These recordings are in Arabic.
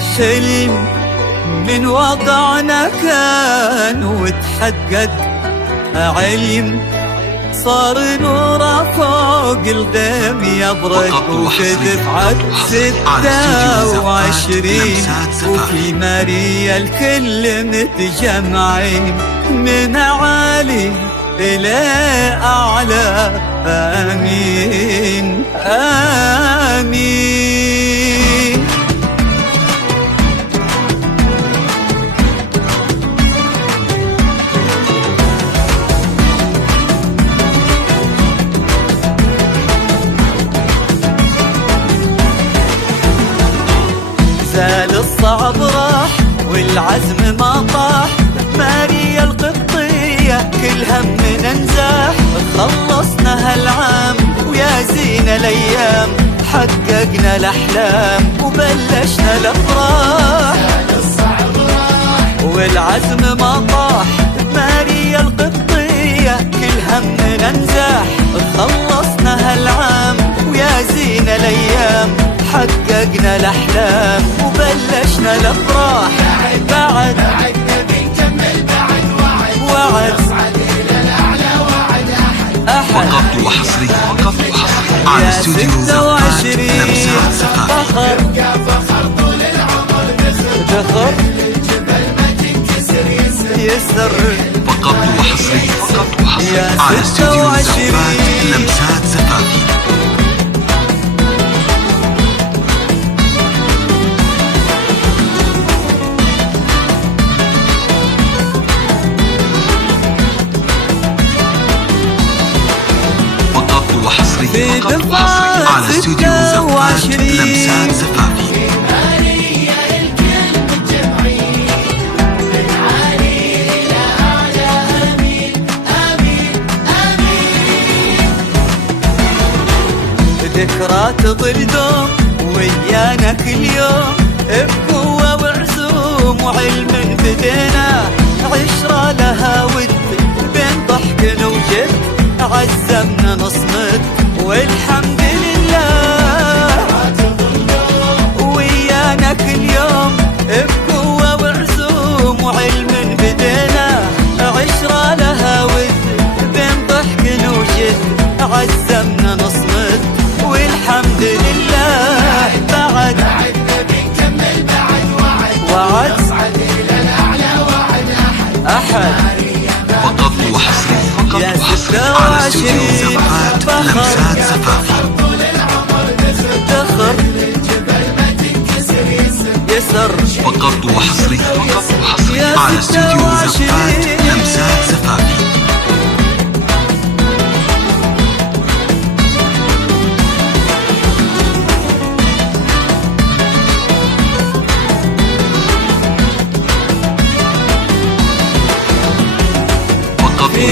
حلم من واقعنا كان وتحقق، علم صار نوره فوق الغيم يبرق، وفي دفعة 26 وفي ماريا الكل متجمعين من عالي إلى أعلى. آمين آمين. زال الصعب راح والعزم ما طاح، ماريا القبطية كل همنا نزاح، خلصنا هالعام ويا زين الأيام، حققنا الأحلام وبلشنا الأفراح. زال الصعب راح والعزم ما طاح، ماريا القبطية كل همنا نزاح، خلصنا هالعام ويا زين الأيام، حققنا الأحلام وبلشنا الأفراح. بعد نبي نكمل بعد وعد نصعد إلى الأعلى وعد أحد. فقط وحصري على استوديو زفات لمسات زفاف. يبقى فخر طول العمر دخر الجبل ما تنكسر يسر. فقط وحصري على استوديو زفات لمسات زفاف. في دفعة على استوديو زفات لمسات زفافي. ماريا الكل متجمعين من عالي إلى أعلى. آمين آمين آمين. ذكرى تظل دوم ويانا كل يوم، بقوة وعزوم وعلم بدينا، عشرة لها ود بين ضحك وجد، عزمنا نصمد والحمد لله. ويانا كل يوم بقوة وعزوم وعلم بدينا، عشرة لها ود بين ضحك وجد، عزمنا نصمد والحمد لله. بعد نبي نكمل بعد وعد نصعد إلى الأعلى وعد أحد. فقط وحصري على استوديو زفات لمسات زفافي. طول العمر دخر الجبل ما تنكسر يسر. فقط وحصري على استوديو زفات لمسات زفافي.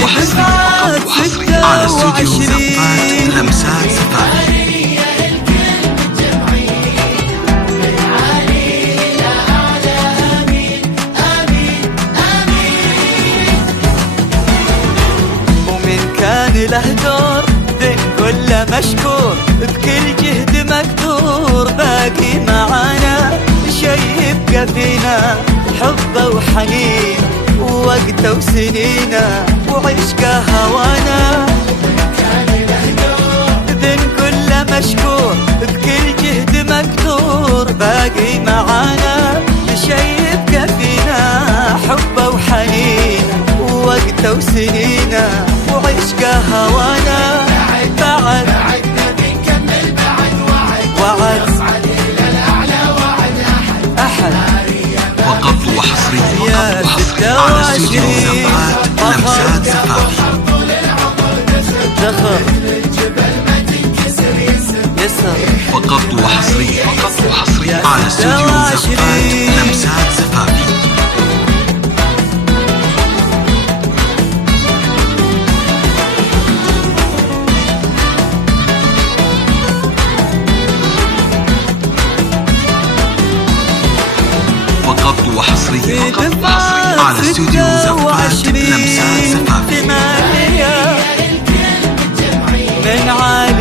وحصري على استوديو زفات لمسات زفافي. ماريا الكل متجمعين من عالي إلى أعلى. آمين آمين آمين. ومن كان له دور دين كله مشكور، بكل جهد مقدور، باقي معانا شي يبقى فينا، حبه وحنين ووقته وسنينه وعشقه هوانا. كان له دور ذن كله مشكور، بكل جهد مقدور، باقي معانا شي يبقى فينا، حبه وحنين ووقته وسنينه وعشقه هوانا. بعد نبي نكمل بعد وعد نصعد إلى الأعلى وعد أحد. فقط وحصري على استوديو زفات لمسات زفافي. طول العمر دخل الجبل ما تنكسر يسر. فقط وحصري على استوديو زفات لمسات زفافي. فقط وحصري على استوديو زفات لمسات زفافي. من عالي